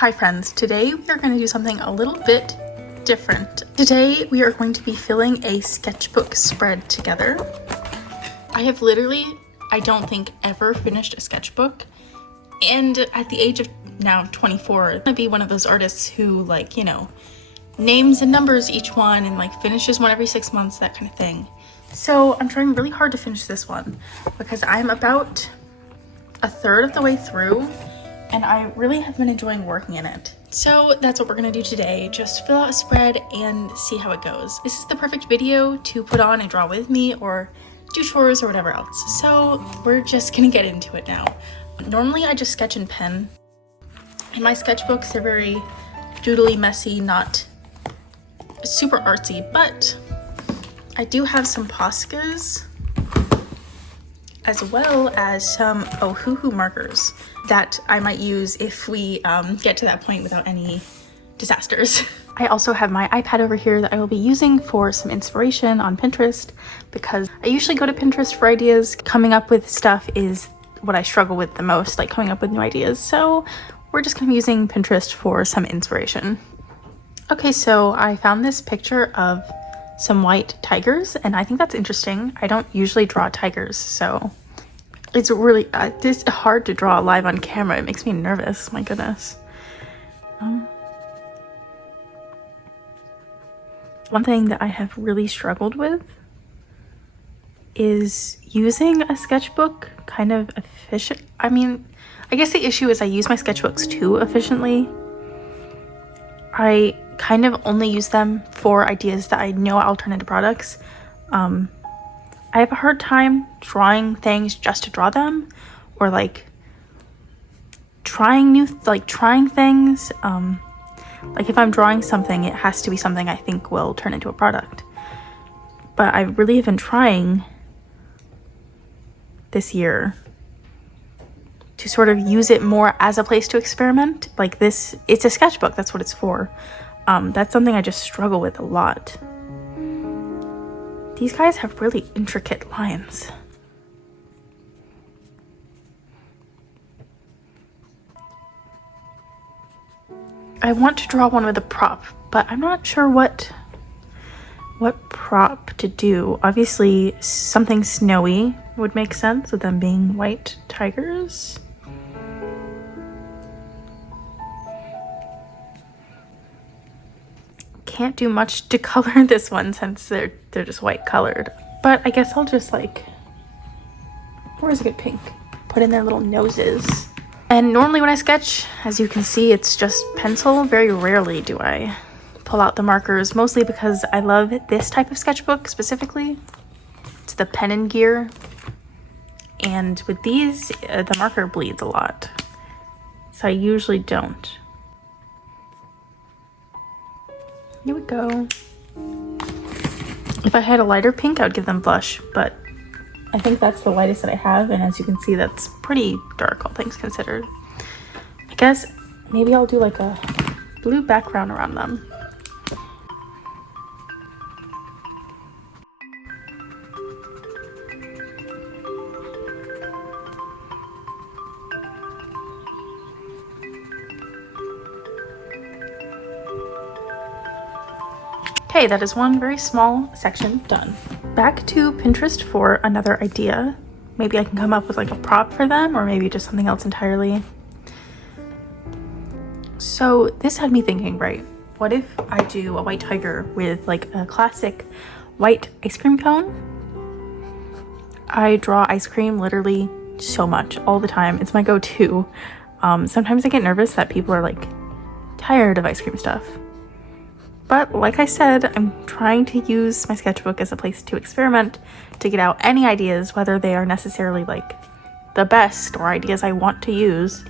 Hi friends, today we are going to do something a little bit different. Today we are going to be filling a sketchbook spread together. I have literally, I don't think, ever finished a sketchbook. And at the age of now 24, I'm going to be one of those artists who names and numbers each one and finishes one every 6 months, that kind of thing. So I'm trying really hard to finish this one because I'm about a third of the way through and I really have been enjoying working in it. So that's what we're gonna do today, just fill out a spread and see how it goes. This is the perfect video to put on and draw with me or do chores or whatever else. So we're just gonna get into it now. Normally I just sketch in pen. And my sketchbooks are very doodly, messy, not super artsy, but I do have some Poscas as well as some Ohuhu Markers that I might use if we get to that point without any disasters. I also have my iPad over here that I will be using for some inspiration on Pinterest because I usually go to Pinterest for ideas. Coming up with stuff is what I struggle with the most, like coming up with new ideas. So we're just gonna be using Pinterest for some inspiration. Okay, so I found this picture of some white tigers and I think that's interesting. I don't usually draw tigers, so it's really this hard to draw live on camera. It makes me nervous, my goodness. One thing that I have really struggled with is using a sketchbook kind of efficient. I mean, I guess the issue is I use my sketchbooks too efficiently. I kind of only use them for ideas that I know I'll turn into products. I have a hard time drawing things just to draw them, or trying things. If I'm drawing something, it has to be something I think will turn into a product. But I really have been trying this year to sort of use it more as a place to experiment. Like this, it's a sketchbook, that's what it's for. That's something I just struggle with a lot. These guys have really intricate lines. I want to draw one with a prop, but I'm not sure what prop to do. Obviously, something snowy would make sense with them being white tigers. Can't do much to color this one since they're just white colored, but I guess I'll just where's a good pink, put in their little noses. And normally when I sketch, as you can see, it's just pencil. Very rarely do I pull out the markers, mostly because I love this type of sketchbook specifically. It's the pen and gear, and with these the marker bleeds a lot, so I usually don't. Here we go. If I had a lighter pink, I would give them blush, but I think that's the lightest that I have, and as you can see, that's pretty dark, all things considered. I guess maybe I'll do a blue background around them. Okay, that is one very small section done. Back to Pinterest for another idea. Maybe I can come up with a prop for them, or maybe just something else entirely. So this had me thinking, right? What if I do a white tiger with a classic white ice cream cone? I draw ice cream literally so much all the time. It's my go-to. Sometimes I get nervous that people are tired of ice cream stuff. But like I said, I'm trying to use my sketchbook as a place to experiment, to get out any ideas, whether they are necessarily the best or ideas I want to use.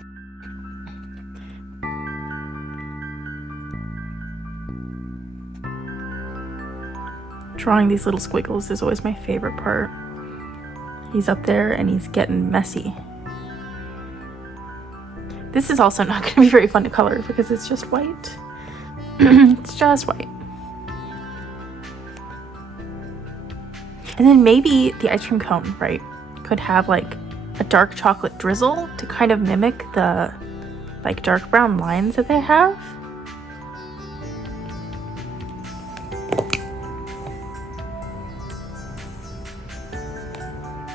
Drawing these little squiggles is always my favorite part. He's up there and he's getting messy. This is also not going to be very fun to color because it's just white. It's just white. And then maybe the ice cream cone, right, could have a dark chocolate drizzle to kind of mimic the like dark brown lines that they have.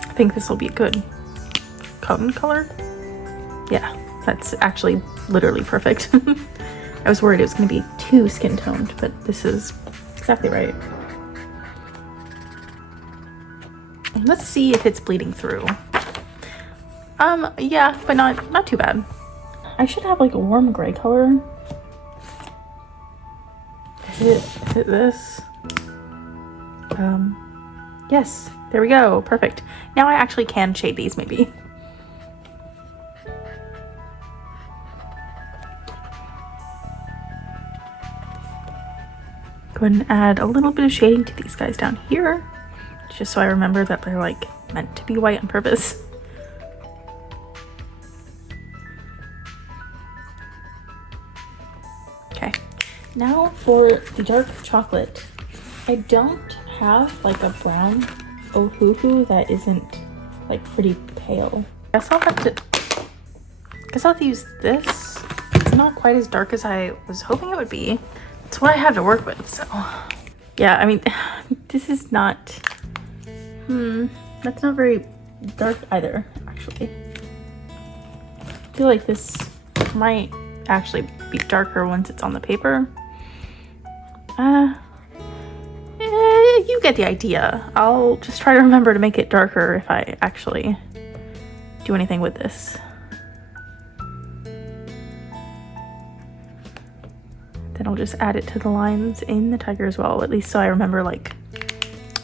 I think this will be good cotton color. Yeah, that's actually literally perfect. I was worried it was going to be too skin toned, but this is exactly right. Let's see if it's bleeding through. Yeah, but not too bad. I should have like a warm gray color. Is it this? Yes, there we go, perfect. Now I actually can shade these maybe. Go ahead and add a little bit of shading to these guys down here, just so I remember that they're like meant to be white on purpose. Okay, now for the dark chocolate. I don't have like a brown Ohuhu that isn't like pretty pale. Guess I'll have to use this. It's not quite as dark as I was hoping it would be. It's what I have to work with, so yeah. I mean, this is not that's not very dark either, actually. I feel like this might actually be darker once it's on the paper. You get the idea. I'll just try to remember to make it darker if I actually do anything with this. Then I'll just add it to the lines in the tiger as well, at least so I remember like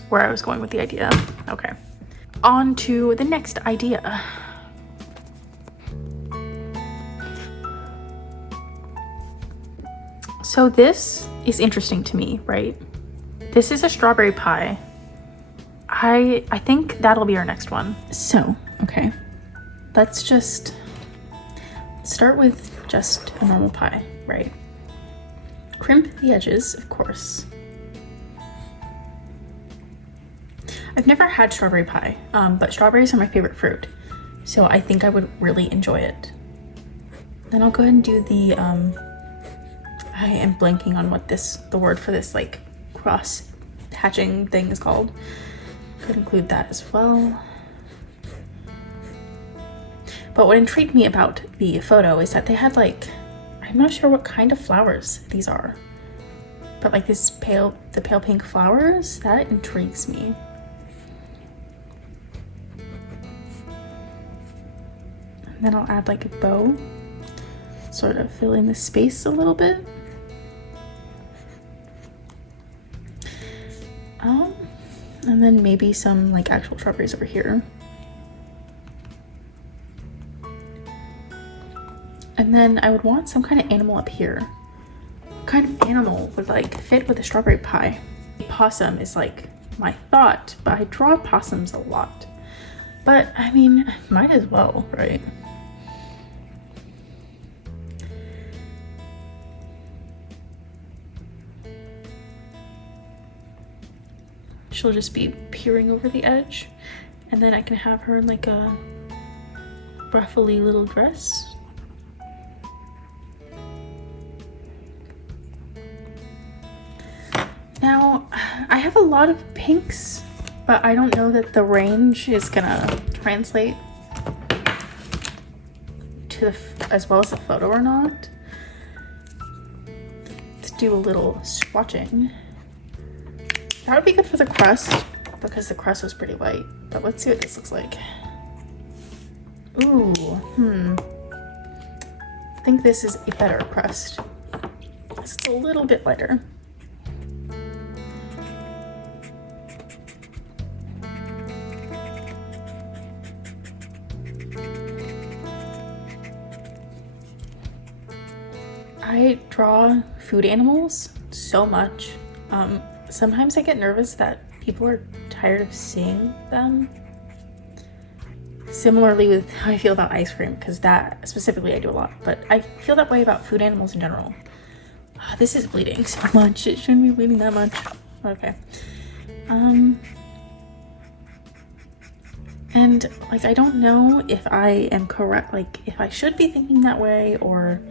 where I was going with the idea. Okay, on to the next idea. So this is interesting to me, right? This is a strawberry pie. I think that'll be our next one. So, okay, let's just start with just a normal pie, right? Crimp the edges, of course. I've never had strawberry pie, but strawberries are my favorite fruit, so I think I would really enjoy it. Then I'll go ahead and do the, I am blanking on what the word for this like cross hatching thing is called. Could include that as well. But what intrigued me about the photo is that they had like, I'm not sure what kind of flowers these are, but like the pale pink flowers, that intrigues me. And then I'll add like a bow, sort of fill in the space a little bit. And then maybe some like actual strawberries over here. And then I would want some kind of animal up here. What kind of animal would like fit with a strawberry pie? A possum is like my thought, but I draw possums a lot. But I mean, might as well, right? She'll just be peering over the edge, and then I can have her in like a ruffly little dress. Now, I have a lot of pinks, but I don't know that the range is gonna translate to as well as the photo or not. Let's do a little swatching. That would be good for the crust, because the crust was pretty light. But let's see what this looks like. Ooh, I think this is a better crust. It's a little bit lighter. I draw food animals so much. Sometimes I get nervous that people are tired of seeing them. Similarly with how I feel about ice cream, because that specifically I do a lot, but I feel that way about food animals in general. This is bleeding so much. It shouldn't be bleeding that much. Okay. And like, I don't know if I am correct, like if I should be thinking that way, or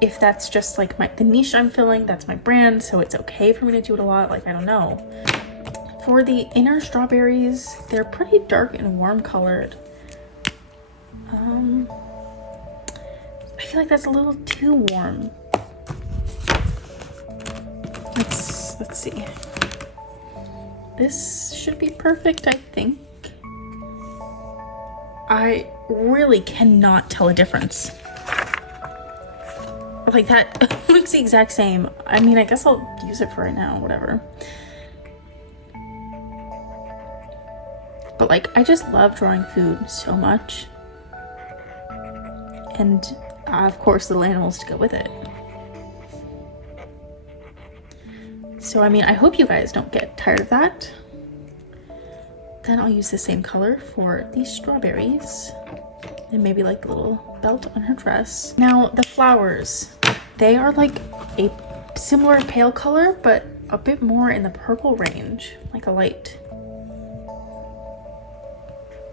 if that's just like the niche I'm filling, that's my brand, so it's okay for me to do it a lot. Like, I don't know. For the inner strawberries, they're pretty dark and warm colored. I feel like that's a little too warm. Let's see. This should be perfect, I think. I really cannot tell a difference. Like, that looks the exact same. I mean, I guess I'll use it for right now, whatever. But like, I just love drawing food so much. And of course, little animals to go with it. So, I mean, I hope you guys don't get tired of that. Then I'll use the same color for these strawberries. And maybe like a little belt on her dress. Now, the flowers, they are like a similar pale color, but a bit more in the purple range, like a light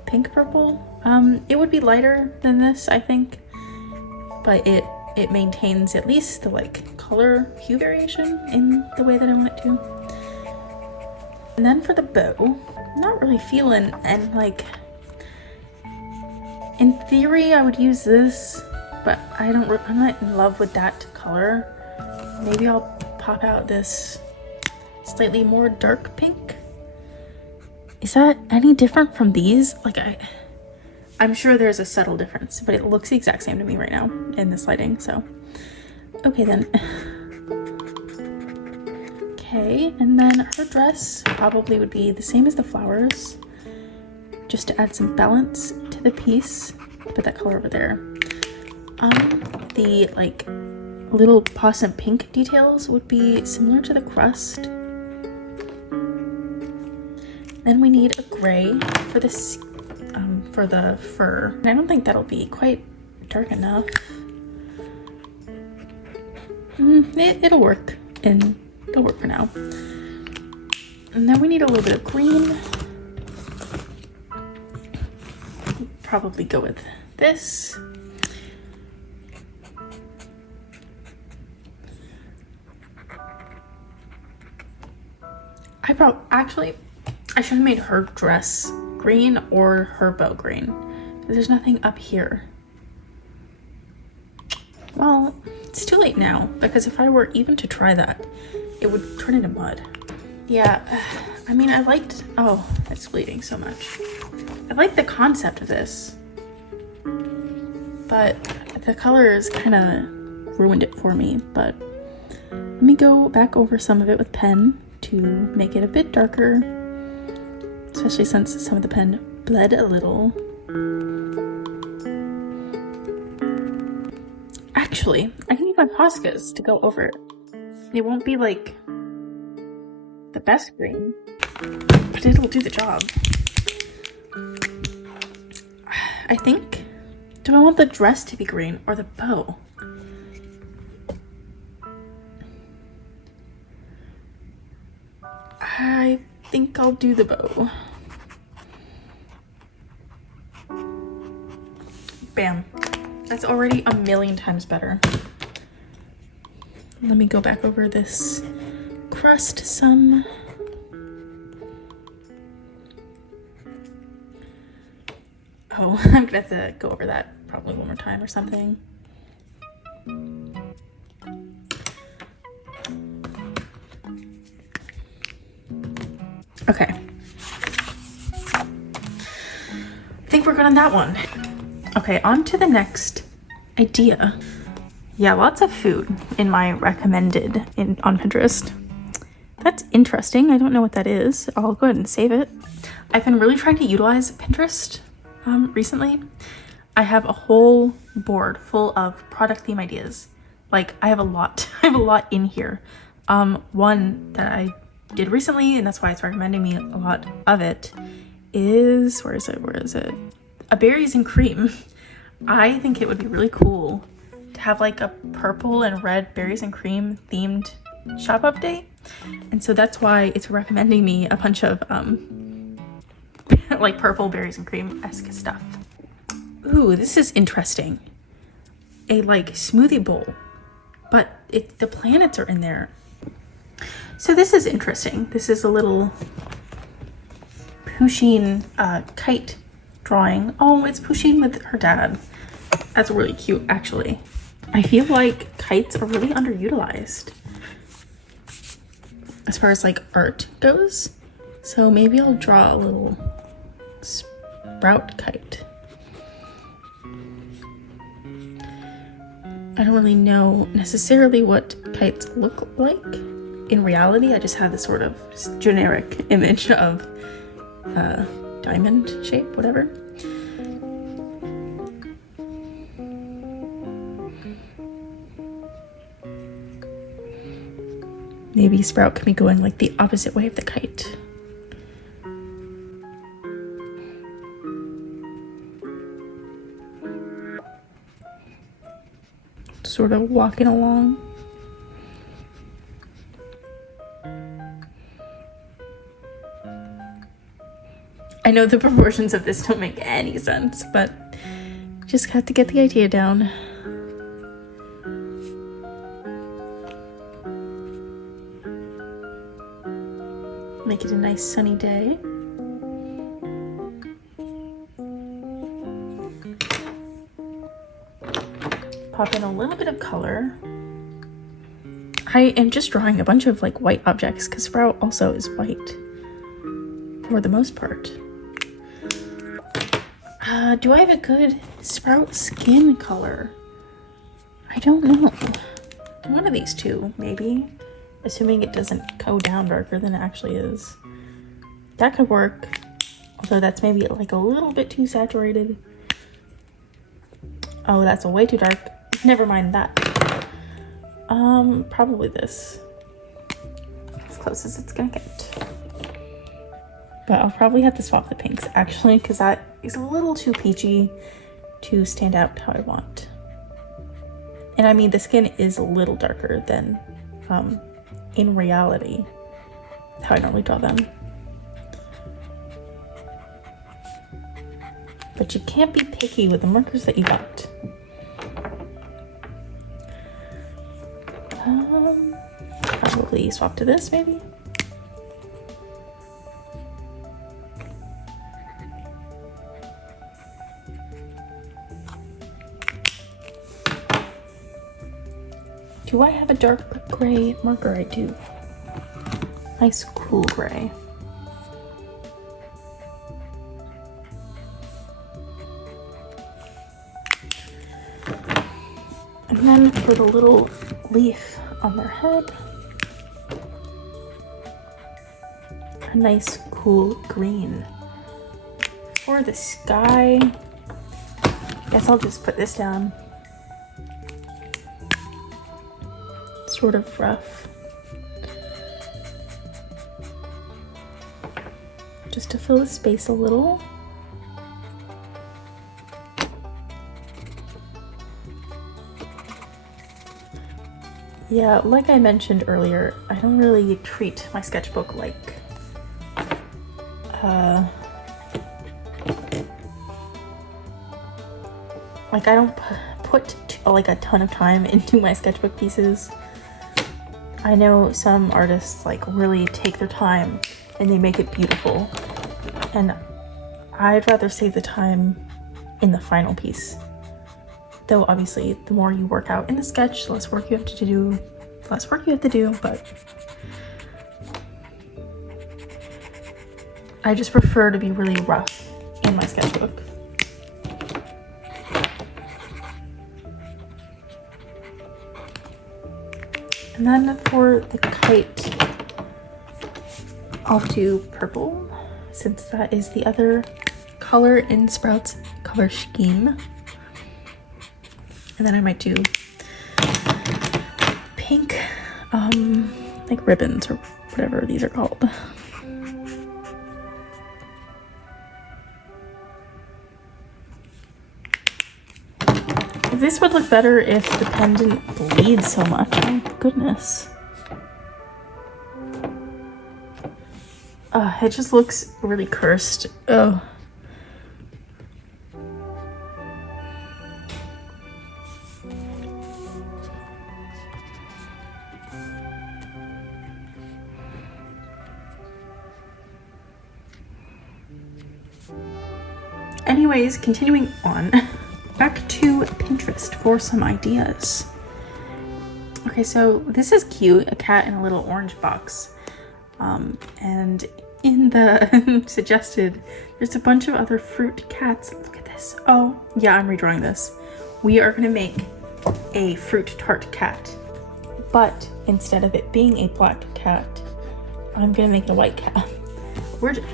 pink purple. It would be lighter than this, I think, but it maintains at least the like color hue variation in the way that I want it to. And then for the bow, I'm not really feeling, and like, in theory I would use this, but I'm not in love with that color. Maybe I'll pop out this slightly more dark pink. Is that any different from these? Like, I'm sure there's a subtle difference, but it looks the exact same to me right now in this lighting, so. Okay then. Okay, and then her dress probably would be the same as the flowers, just to add some balance to the piece. Put that color over there. The like little possum pink details would be similar to the crust. Then we need a gray for this, for the fur. And I don't think that'll be quite dark enough. It'll work, and it'll work for now. And then we need a little bit of green. Probably go with this. I should have made her dress green or her bow green. There's nothing up here. Well, it's too late now, because if I were even to try that, it would turn into mud. Yeah, I mean, oh, it's bleeding so much. I like the concept of this, but the colors kind of ruined it for me. But let me go back over some of it with pen to make it a bit darker, especially since some of the pen bled a little. Actually, I can use my Poscas to go over it. It won't be like the best green, but it'll do the job. I think, do I want the dress to be green or the bow? I think I'll do the bow. Bam. That's already a million times better. Let me go back over this crust some. Oh, I'm gonna have to go over that probably one more time or something. Okay. I think we're good on that one. Okay, on to the next idea. Yeah, lots of food in my recommended on Pinterest. That's interesting. I don't know what that is. I'll go ahead and save it. I've been really trying to utilize Pinterest recently. I have a whole board full of product theme ideas. Like, I have a lot. I have a lot in here. One that I did recently, and that's why it's recommending me a lot of it, is, where is it? A berries and cream. I think it would be really cool to have like a purple and red berries and cream themed shop update. And so that's why it's recommending me a bunch of like purple berries and cream-esque stuff. Ooh, this is interesting. A like smoothie bowl, but the planets are in there. So this is interesting. This is a little Pusheen kite drawing. Oh, it's Pusheen with her dad. That's really cute, actually. I feel like kites are really underutilized as far as like art goes. So maybe I'll draw a little sprout kite. I don't really know necessarily what kites look like in reality. I just have this sort of generic image of diamond shape, whatever. Maybe Sprout can be going like the opposite way of the kite. Sort of walking along. I know the proportions of this don't make any sense, but just have to get the idea down. Make it a nice sunny day. Pop in a little bit of color. I am just drawing a bunch of like white objects because Sprout also is white for the most part. Do I have a good Sprout skin color? I don't know. One of these two, maybe. Assuming it doesn't go down darker than it actually is. That could work. Although that's maybe like a little bit too saturated. Oh, that's way too dark. Never mind that. Probably this. As close as it's gonna get. But I'll probably have to swap the pinks actually, because that is a little too peachy to stand out how I want. And I mean, the skin is a little darker than in reality how I normally draw them. But you can't be picky with the markers that you got. Probably swap to this maybe. Do I have a dark gray marker? I do. Nice cool gray. And then for the little leaf on their head, a nice cool green. For the sky, guess I'll just put this down. Sort of rough. Just to fill the space a little. Yeah, like I mentioned earlier, I don't really treat my sketchbook like I don't put like a ton of time into my sketchbook pieces. I know some artists like really take their time and they make it beautiful, and I'd rather save the time in the final piece. Though obviously the more you work out in the sketch, the less work you have to do, but I just prefer to be really rough in my sketchbook. And then for the kite, I'll do purple, since that is the other color in Sprout's color scheme. And then I might do pink, like ribbons or whatever these are called. This would look better if the pen didn't bleed so much. Oh goodness. It just looks really cursed. Oh. Anyways, continuing on, back to Pinterest for some ideas. Okay, so this is cute, a cat in a little orange box. And in the suggested, there's a bunch of other fruit cats. Look at this. Oh, yeah, I'm redrawing this. We are gonna make a fruit tart cat, but instead of it being a black cat, I'm gonna make it a white cat.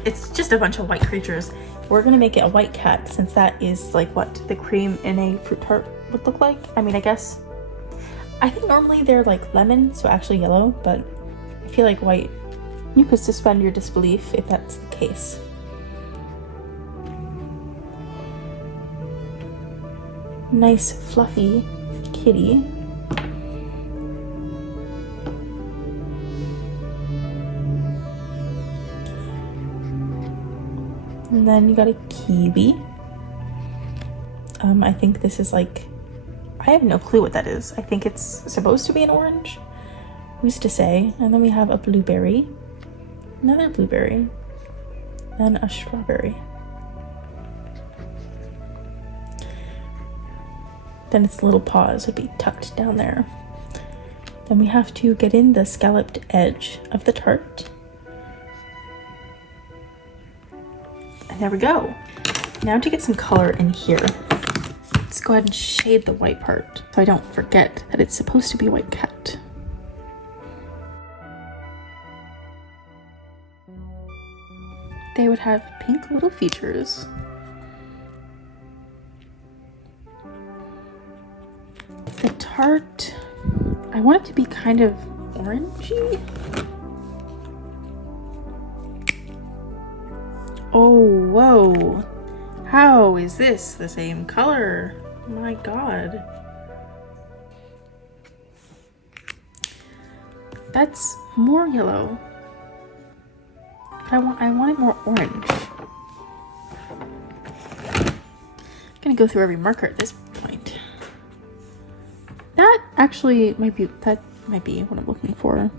It's just a bunch of white creatures. We're gonna make it a white cat since that is like what the cream in a fruit tart would look like. I mean, I think normally they're like lemon, so actually yellow, but I feel like white. You could suspend your disbelief if that's the case. Nice fluffy kitty. And then you got a kiwi. I think this is like, I have no clue what that is. I think it's supposed to be an orange. Who's to say? And then we have a blueberry, another blueberry, and a strawberry. Then its little paws would be tucked down there. Then we have to get in the scalloped edge of the tart. And there we go. Now to get some color in here. Let's go ahead and shade the white part so I don't forget that it's supposed to be a white cat. They would have pink little features. The tart, I want it to be kind of orangey. Oh, whoa. How is this the same color? My God. That's more yellow. But I want it more orange. I'm gonna go through every marker at this point. That actually might be what I'm looking for.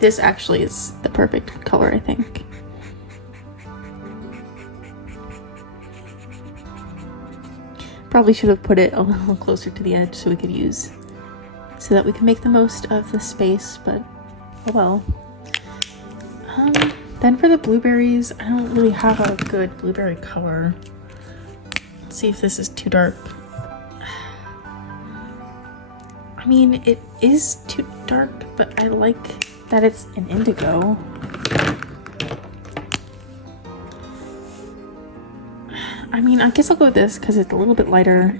This actually is the perfect color, I think. Probably should have put it a little closer to the edge so we can make the most of the space, but oh well. Then for the blueberries, I don't really have a good blueberry color. Let's see if this is too dark. I mean, it is too dark, but I like that it's an indigo. I mean, I guess I'll go with this because it's a little bit lighter.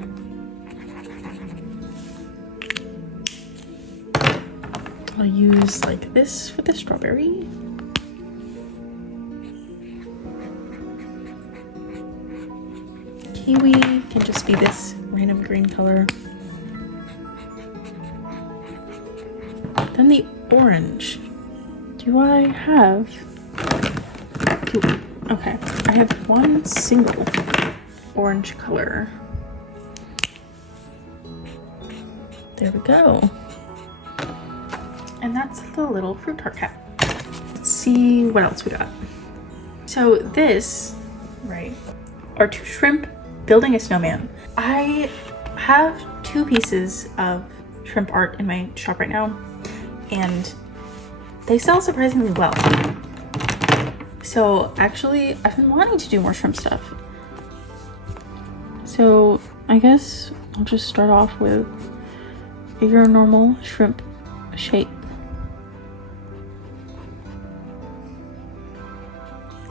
I'll use like this for the strawberry. Kiwi can just be this random green color. Then the orange. Do I have okay, I have one single orange color. There we go. And that's the little fruit tart cat. Let's see what else we got. So this, right, are two shrimp building a snowman. I have 2 pieces of shrimp art in my shop right now, and they sell surprisingly well. So actually, I've been wanting to do more shrimp stuff. So I guess I'll just start off with your normal shrimp shape.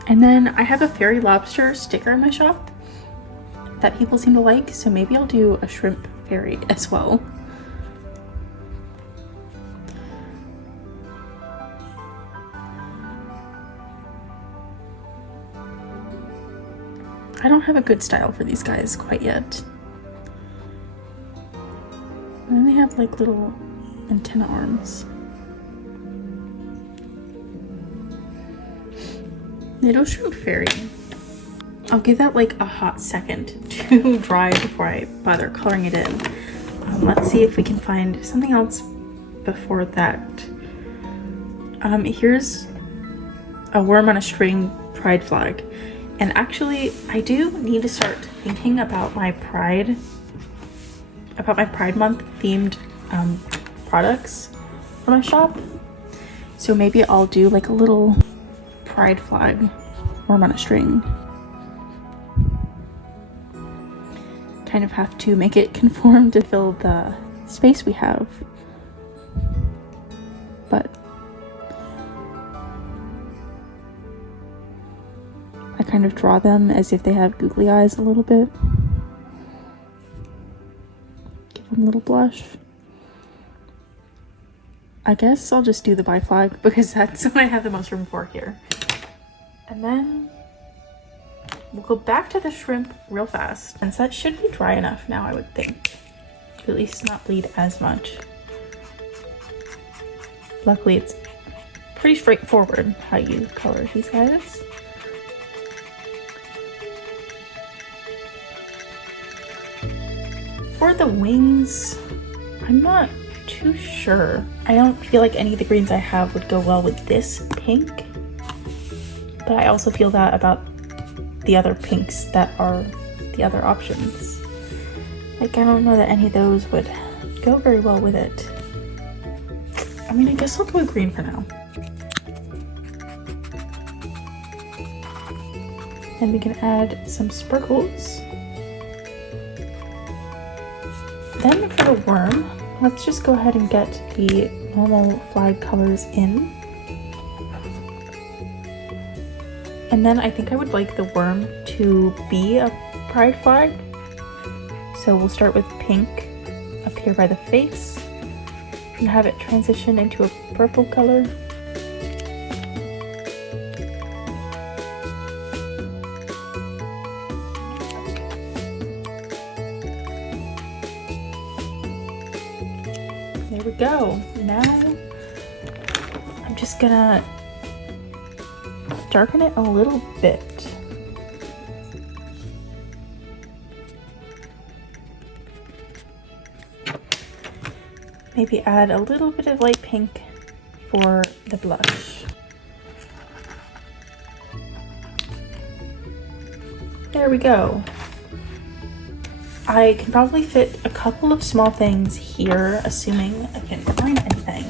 And then I have a fairy lobster sticker in my shop that people seem to like, so maybe I'll do a shrimp fairy as well. I don't have a good style for these guys quite yet. And then they have like little antenna arms. Little shrimp fairy. I'll give that like a hot second to dry before I bother coloring it in. Let's see if we can find something else before that. Here's a worm on a string pride flag. And actually, I do need to start thinking about my Pride Month themed products for my shop. So maybe I'll do like a little pride flag worm on a string. Kind of have to make it conform to fill the space we have. But I kind of draw them as if they have googly eyes a little bit. Give them a little blush. I guess I'll just do the bi flag because that's what I have the most room for here. And then we'll go back to the shrimp real fast. And so that should be dry enough now, I would think. To at least not bleed as much. Luckily, it's pretty straightforward how you color these guys. For the wings, I'm not too sure. I don't feel like any of the greens I have would go well with this pink. But I also feel that about the other pinks that are the other options. Like, I don't know that any of those would go very well with it. I mean, I guess I'll go with green for now. And we can add some sparkles. Then for the worm, let's just go ahead and get the normal flag colors in. And then I think I would like the worm to be a pride flag. So we'll start with pink up here by the face and have it transition into a purple color. There we go. Now I'm just gonna darken it a little bit. Maybe add a little bit of light pink for the blush. There we go. I can probably fit a couple of small things here, assuming I can find anything.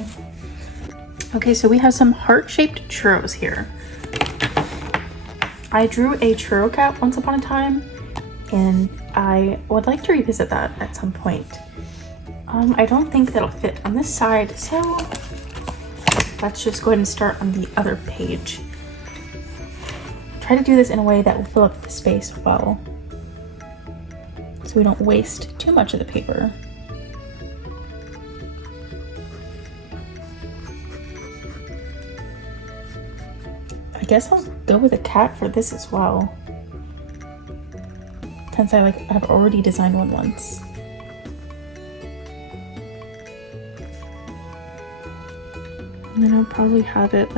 Okay, so we have some heart-shaped churros here. I drew a churro cat once upon a time, and I would like to revisit that at some point. I don't think that'll fit on this side, so let's just go ahead and start on the other page. Try to do this in a way that will fill up the space well, so we don't waste too much of the paper. I guess I'll go with a cat for this as well, since I have already designed one once. And then I'll probably have it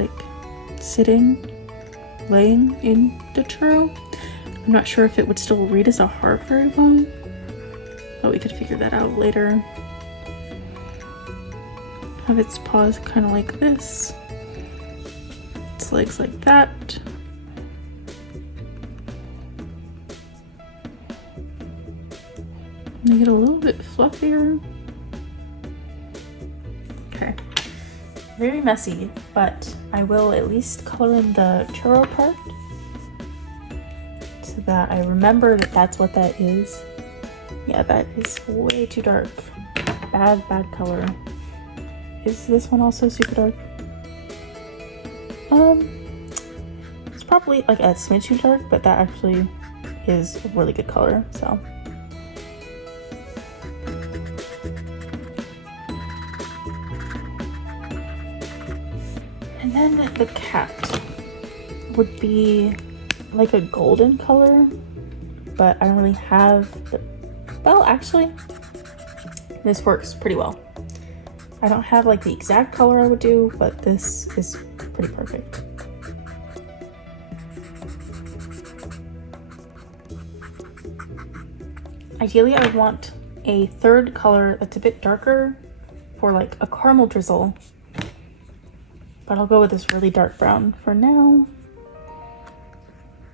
laying in the churro. I'm not sure if it would still read as a heart very well, but we could figure that out later. Have its paws kind of like this, its legs like that. Make it a little bit fluffier. Okay. Very messy, but I will at least color in the churro part so that I remember that that's what that is. Yeah, that is way too dark. Bad color. Is this one also super dark? It's probably like a smidge too dark, but that actually is a really good color, so. And then the cat would be like a golden color, but I don't really have the, well, actually, this works pretty well. I don't have like the exact color I would do, but this is pretty perfect. Ideally, I would want a third color that's a bit darker for like a caramel drizzle, but I'll go with this really dark brown for now.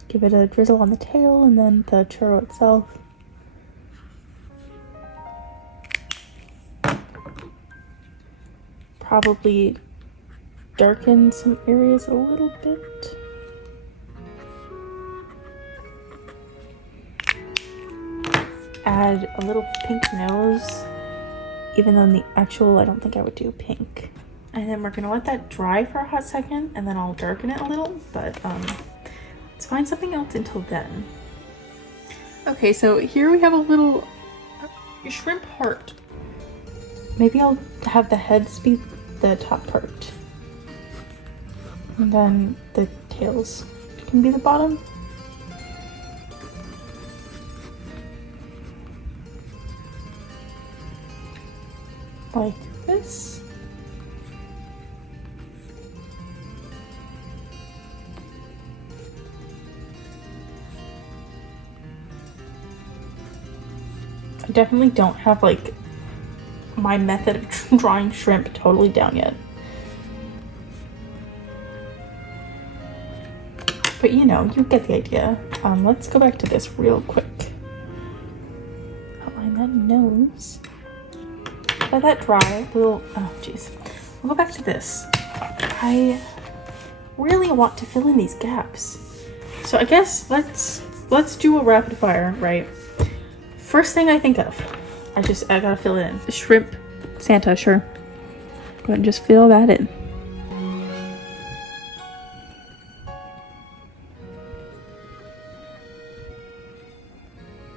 Give it a drizzle on the tail and then the churro itself. Probably darken some areas a little bit. Add a little pink nose, even though in the actual I don't think I would do pink. And then we're gonna let that dry for a hot second and then I'll darken it a little, but let's find something else until then. Okay, so here we have a little shrimp heart. Maybe I'll have the heads be the top part. And then the tails can be the bottom. Like this. I definitely don't have like my method of drawing shrimp totally down yet. But you know, you get the idea. Let's go back to this real quick. Outline that nose. Let that dry. Oh jeez. We'll go back to this. I really want to fill in these gaps. So I guess let's do a rapid fire, right? First thing I think of, I gotta fill it in. Shrimp Santa, sure. Go ahead and just fill that in.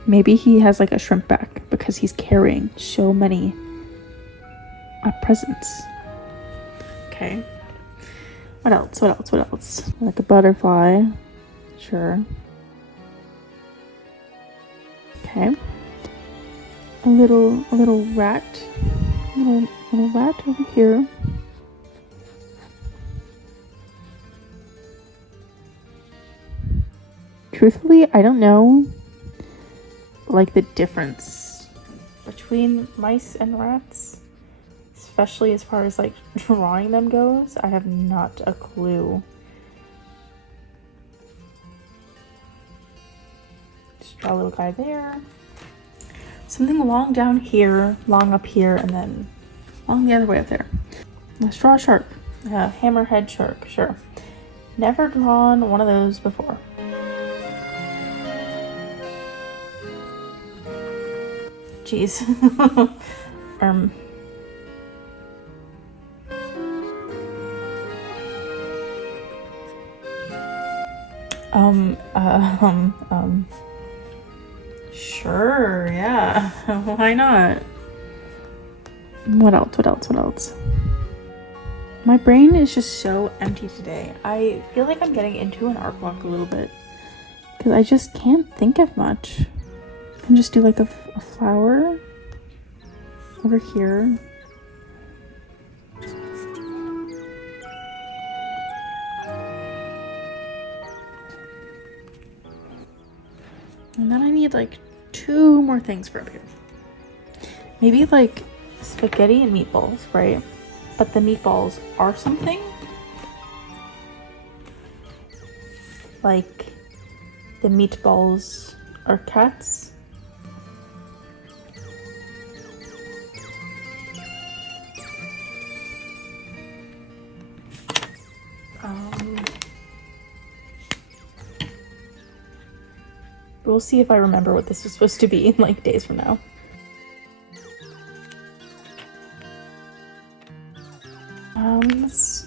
Maybe he has like a shrimp back because he's carrying so many presents. Okay. What else? What else? What else? Like a butterfly. Sure. Okay. A little rat. Little rat over here. Truthfully, I don't know like the difference between mice and rats, especially as far as like drawing them goes. I have not a clue. Just draw a little guy there. Something long down here, long up here, and then long the other way up there. Let's draw a shark. Hammerhead shark, sure. Never drawn one of those before. Jeez. Sure, yeah. Why not? What else? What else? What else? My brain is just so empty today. I feel like I'm getting into an art block a little bit because I just can't think of much. I can just do like a flower over here. And then I need like 2 more things for up here. Maybe like spaghetti and meatballs, right? But the meatballs are something. Like the meatballs are cats. We'll see if I remember what this was supposed to be in like days from now. It's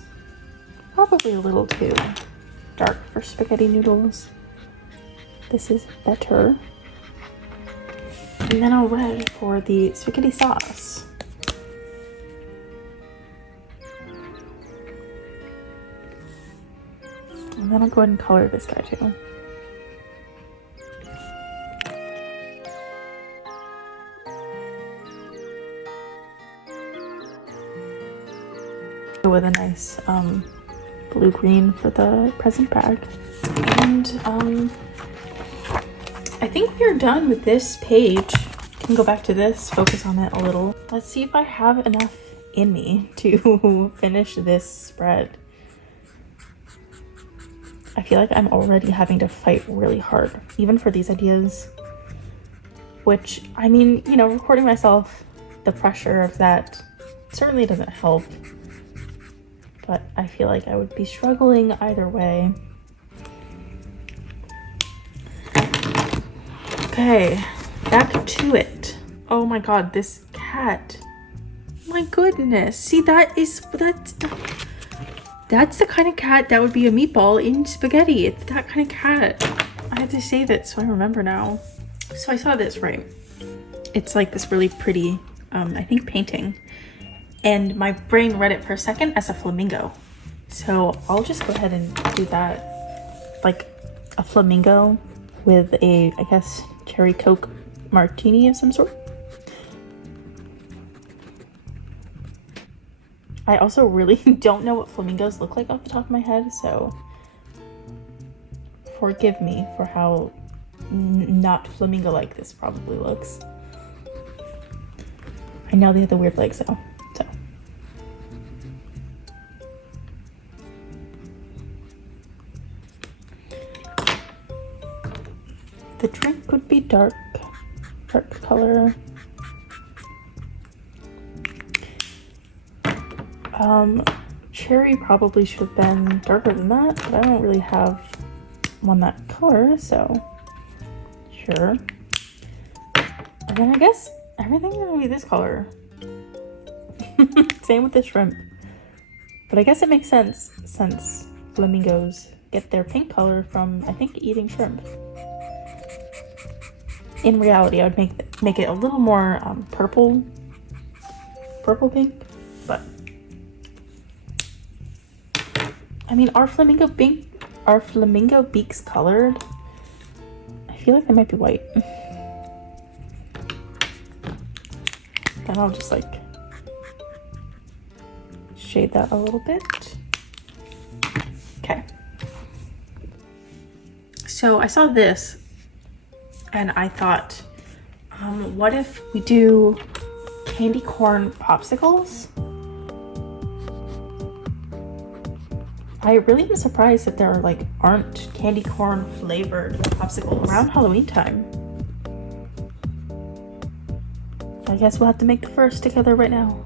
probably a little too dark for spaghetti noodles. This is better. And then I'll red for the spaghetti sauce. And then I'll go ahead and color this guy too. with a nice blue-green for the present bag. And I think we are done with this page. I can go back to this, focus on it a little. Let's see if I have enough in me to finish this spread. I feel like I'm already having to fight really hard, even for these ideas. Which, I mean, you know, recording myself, the pressure of that certainly doesn't help. But I feel like I would be struggling either way. Okay, back to it. Oh my god, this cat. My goodness. See, that's the kind of cat that would be a meatball in spaghetti. It's that kind of cat. I had to save it so I remember now. So I saw this, right? It's like this really pretty, I think, painting. And my brain read it for a second as a flamingo. So I'll just go ahead and do that. Like a flamingo with a, I guess, cherry Coke martini of some sort. I also really don't know what flamingos look like off the top of my head, so forgive me for how not flamingo-like this probably looks. I know they have the weird legs though, so. The drink would be dark color. Cherry probably should have been darker than that, but I don't really have one that color, so sure. And then I guess everything's gonna be this color. Same with the shrimp. But I guess it makes sense since flamingos get their pink color from, I think, eating shrimp. In reality, I would make it a little more purple pink, but I mean, are flamingo beaks colored? I feel like they might be white. Then I'll just like shade that a little bit. Okay. So I saw this and I thought, what if we do candy corn popsicles? I really am surprised that there aren't candy corn flavored popsicles around Halloween time. I guess we'll have to make the first together right now.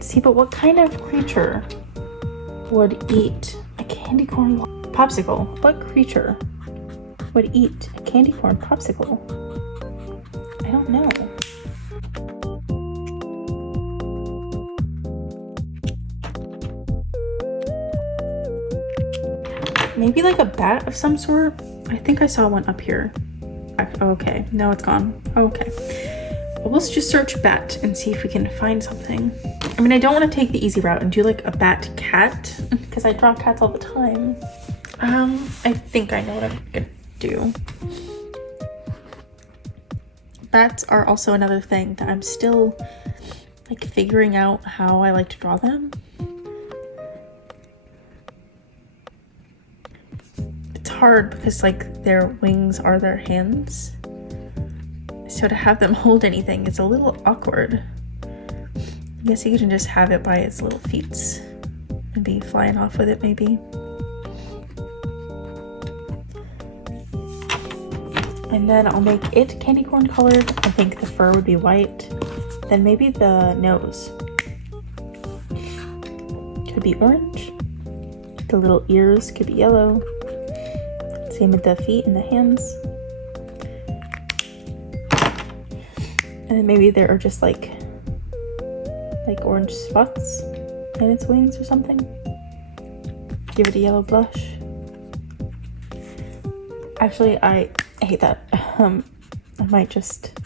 See, but what kind of creature would eat a candy corn popsicle? What creature would eat a candy corn popsicle? I don't know. Maybe like a bat of some sort? I think I saw one up here. Okay, no, it's gone. Okay. Well, let's just search bat and see if we can find something. I mean, I don't want to take the easy route and do like a bat cat because I draw cats all the time. I think I know what I'm gonna do. Bats are also another thing that I'm still like figuring out how I like to draw them. Hard because like their wings are their hands, so to have them hold anything is a little awkward. I guess you can just have it by its little feet and be flying off with it maybe. And then I'll make it candy corn colored. I think the fur would be white, then maybe the nose could be orange, the little ears could be yellow. Same with the feet and the hands. And then maybe there are just like orange spots in its wings or something. Give it a yellow blush. Actually, I hate that. I might just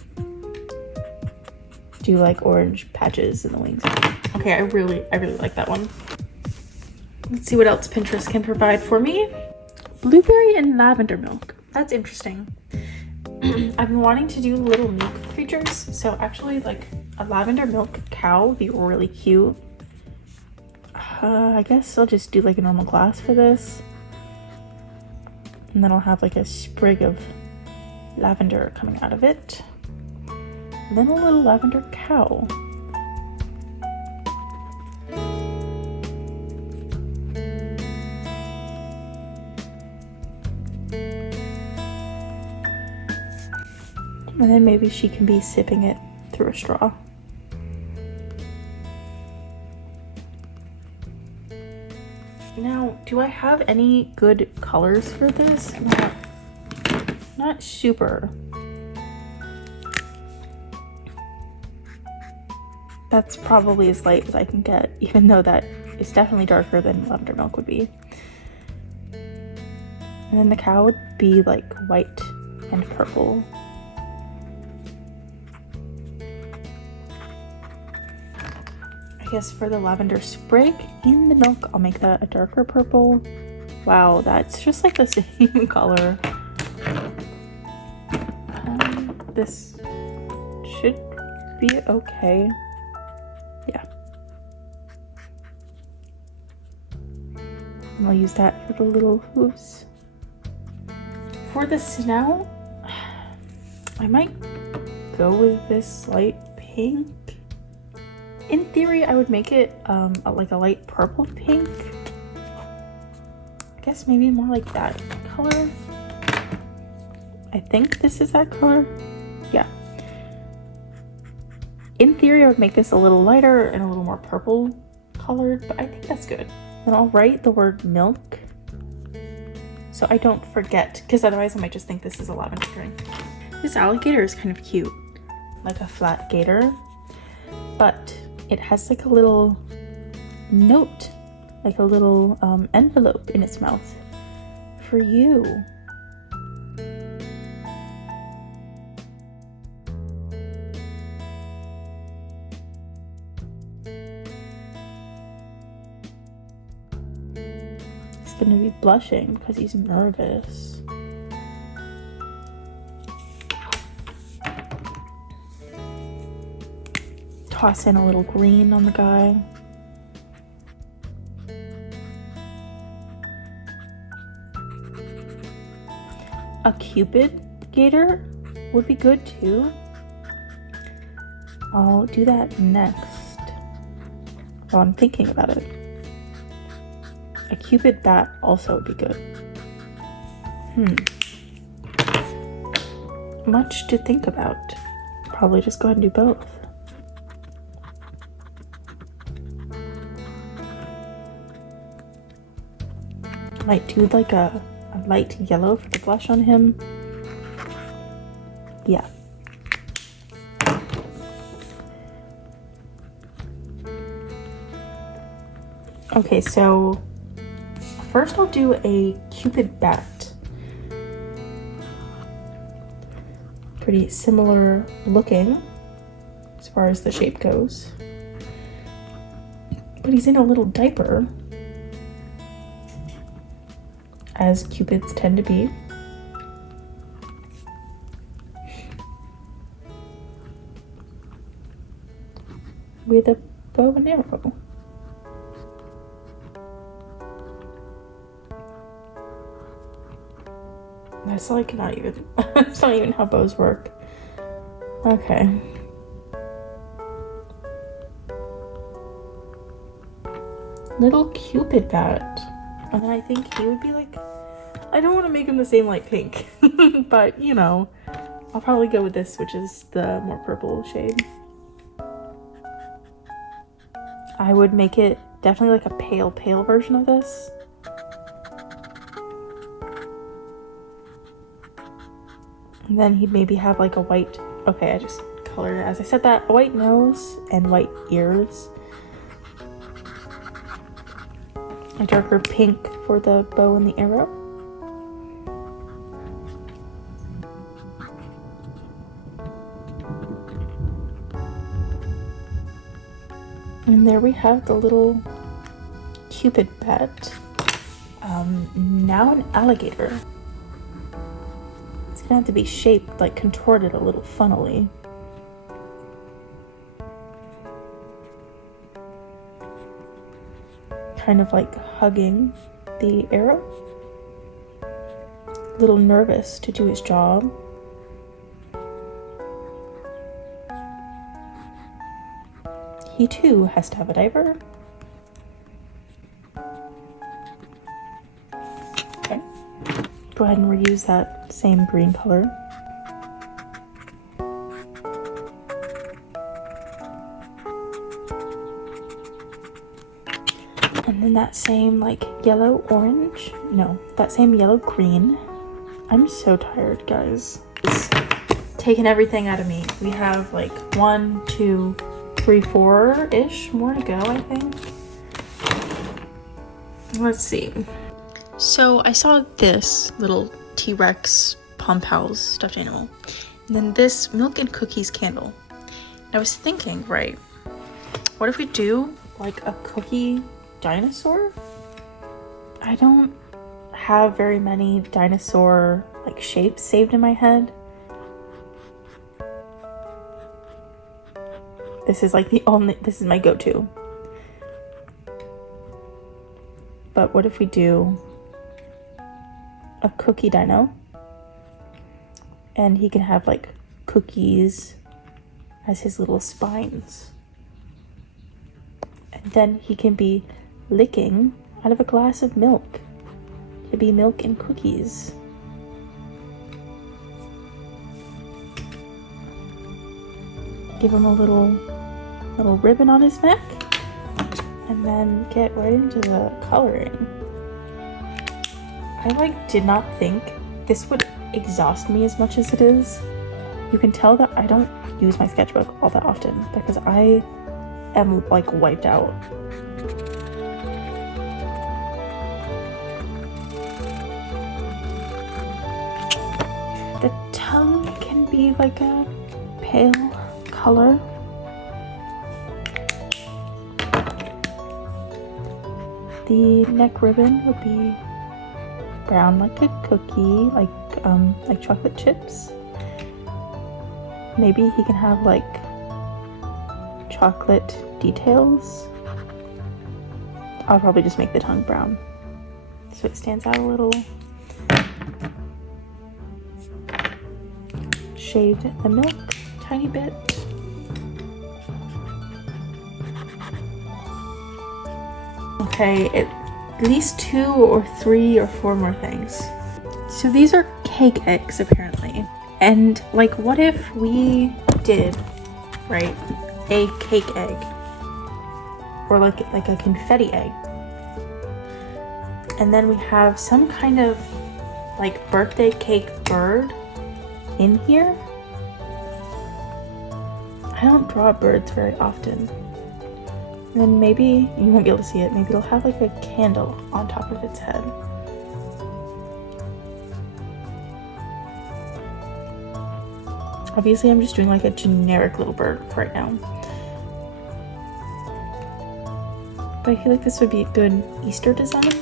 do like orange patches in the wings. Okay, I really like that one. Let's see what else Pinterest can provide for me. Blueberry and lavender milk. That's interesting. I've been wanting to do little milk creatures, so actually like a lavender milk cow would be really cute. I guess I'll just do like a normal glass for this. And then I'll have like a sprig of lavender coming out of it. And then a little lavender cow. And then maybe she can be sipping it through a straw. Now, do I have any good colors for this? Not super. That's probably as light as I can get, even though that is definitely darker than lavender milk would be. And then the cow would be like white and purple. I guess for the lavender sprig in the milk, I'll make that a darker purple. Wow, that's just like the same color. This should be okay. Yeah. And I'll use that for the little hooves. For the snout, I might go with this light pink. In theory, I would make it like a light purple pink. I guess maybe more like that color. I think this is that color. Yeah. In theory, I would make this a little lighter and a little more purple colored, but I think that's good. Then I'll write the word milk so I don't forget, because otherwise I might just think this is a lavender drink. This alligator is kind of cute, like a flat gator, but it has like a little note, like a little envelope in its mouth for you. He's gonna be blushing because he's nervous. Toss in a little green on the guy. A cupid gator would be good too. I'll do that next while I'm thinking about it. A cupid bat also would be good. Much to think about. Probably just go ahead and do both. Might do like a light yellow for the blush on him. Yeah. Okay, so first I'll do a cupid bat. Pretty similar looking as far as the shape goes. But he's in a little diaper, as cupids tend to be. With a bow and arrow. That's like not even, that's not even how bows work. Okay. Little cupid bat. And then I think he would be like, I don't want to make him the same light pink, but you know, I'll probably go with this, which is the more purple shade. I would make it definitely like a pale version of this. And then he'd maybe have like a white, okay, I just colored it as I said that, a white nose and white ears. A darker pink for the bow and the arrow. And there we have the little cupid bat. Now an alligator. It's gonna have to be shaped, like contorted a little funnily. kind of like hugging the arrow. A little nervous to do his job. He too has to have a diaper. Okay. Go ahead and reuse that same green color. And then that same like yellow orange, no, that same yellow green. I'm so tired, guys. It's taken everything out of me. We have like 1, 2, 3, 4-ish more to go, I think. Let's see. So I saw this little T-Rex Pom Pals stuffed animal, and then this milk and cookies candle. And I was thinking, right, what if we do like a cookie dinosaur? I don't have very many dinosaur like shapes saved in my head. This is like this is my go-to. But what if we do a cookie dino, and he can have like cookies as his little spines, and then he can be licking out of a glass of milk to be milk and cookies. Give him a little ribbon on his neck, and then get right into the coloring. I like did not think this would exhaust me as much as it is. You can tell that I don't use my sketchbook all that often because I am like wiped out. The tongue can be like a pale color. The neck ribbon would be brown like a cookie, like chocolate chips. Maybe he can have like chocolate details. I'll probably just make the tongue brown so it stands out a little. Shade the milk a tiny bit. Okay, at least 2 or 3 or 4 more things. So these are cake eggs apparently. And like, what if we did, right, a cake egg or like a confetti egg, and then we have some kind of like birthday cake bird in here? I don't draw birds very often. And then maybe, you won't be able to see it, maybe it'll have like a candle on top of its head. Obviously I'm just doing like a generic little bird for right now. But I feel like this would be a good Easter design.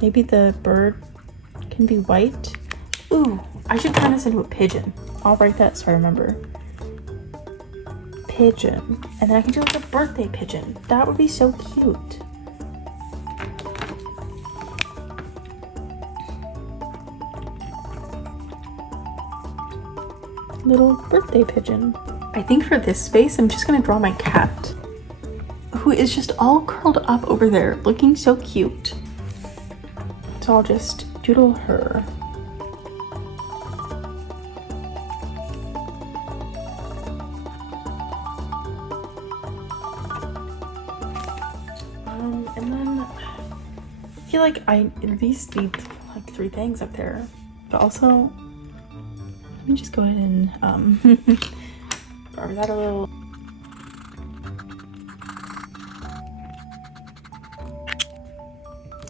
Maybe the bird can be white. Ooh, I should turn this into a pigeon. I'll write that so I remember. Pigeon. And then I can do like a birthday pigeon. That would be so cute. Little birthday pigeon. I think for this space, I'm just gonna draw my cat, who is just all curled up over there, looking so cute. So I'll just doodle her. And then I feel like I at least need like 3 things up there. But also, let me just go ahead and carve that a little.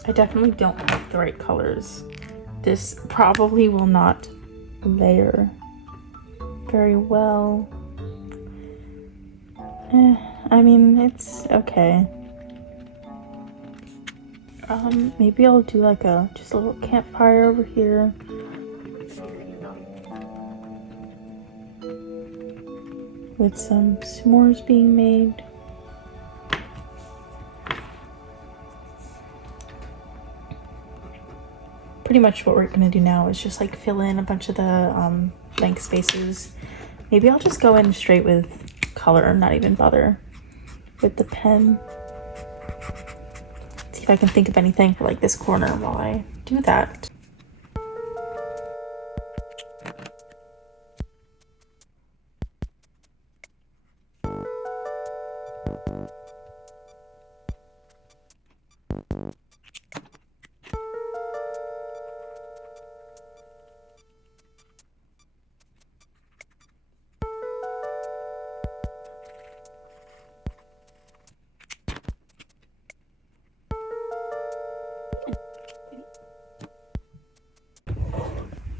I definitely don't have the right colors. This probably will not layer very well. I mean, it's okay. Maybe I'll do like just a little campfire over here. with some s'mores being made. Pretty much what we're gonna do now is just like fill in a bunch of the blank spaces. Maybe I'll just go in straight with color and not even bother with the pen. See if I can think of anything for like this corner while I do that.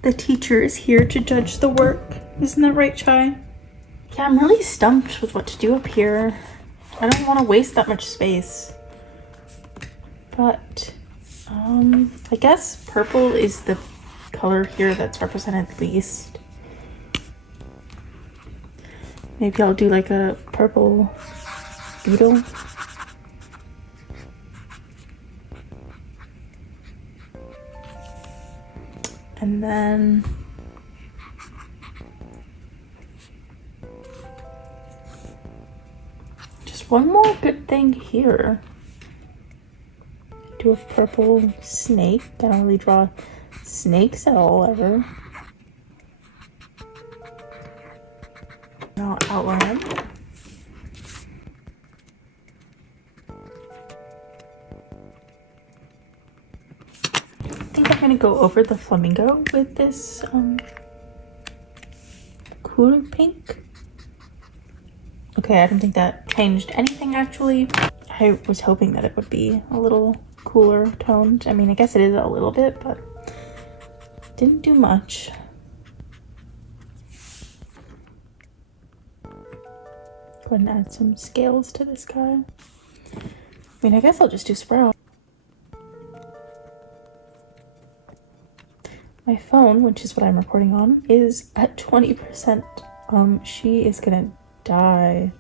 The teacher is here to judge the work. Isn't that right, Chai? Yeah, I'm really stumped with what to do up here. I don't want to waste that much space. But, I guess purple is the color here that's represented least. Maybe I'll do like a purple beetle. And then just one more good thing here. Do a purple snake. I don't really draw snakes at all ever. Now outline. I think I'm gonna go over the flamingo with this cooler pink. Okay, I don't think that changed anything actually. I was hoping that it would be a little cooler toned. I mean, I guess it is a little bit, but didn't do much. Go ahead and add some scales to this guy. I mean, I guess I'll just do sprout. My phone, which is what I'm recording on, is at 20%. She is gonna die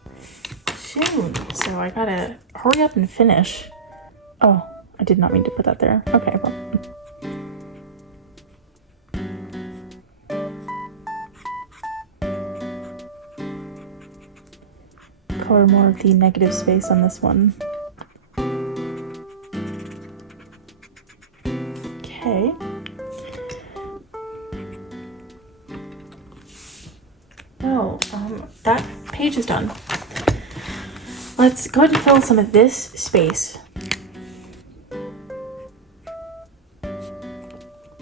soon, so I gotta hurry up and finish. Oh, I did not mean to put that there. Okay, well. Color more of the negative space on this one. Okay. Well, that page is done. Let's go ahead and fill some of this space.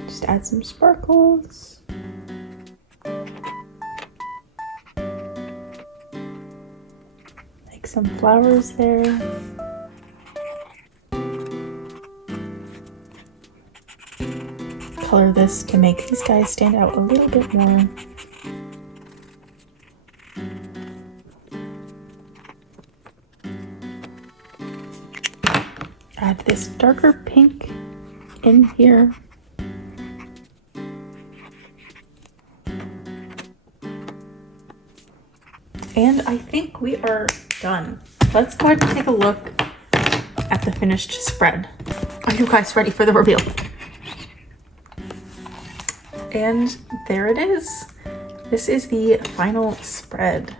Just add some sparkles. Like some flowers there. Color this to make these guys stand out a little bit more. Add this darker pink in here. And I think we are done. Let's go ahead and take a look at the finished spread. Are you guys ready for the reveal? And there it is. This is the final spread.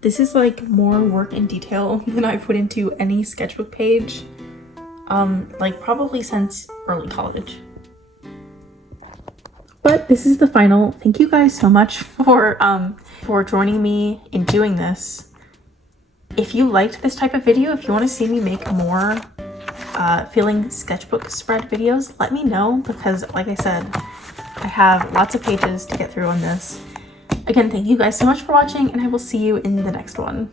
This is like more work in detail than I put into any sketchbook page, like probably since early college. But this is the final. Thank you guys so much for joining me in doing this. If you liked this type of video, if you want to see me make more filling sketchbook spread videos, let me know, because like I said, I have lots of pages to get through on this. Again, thank you guys so much for watching, and I will see you in the next one.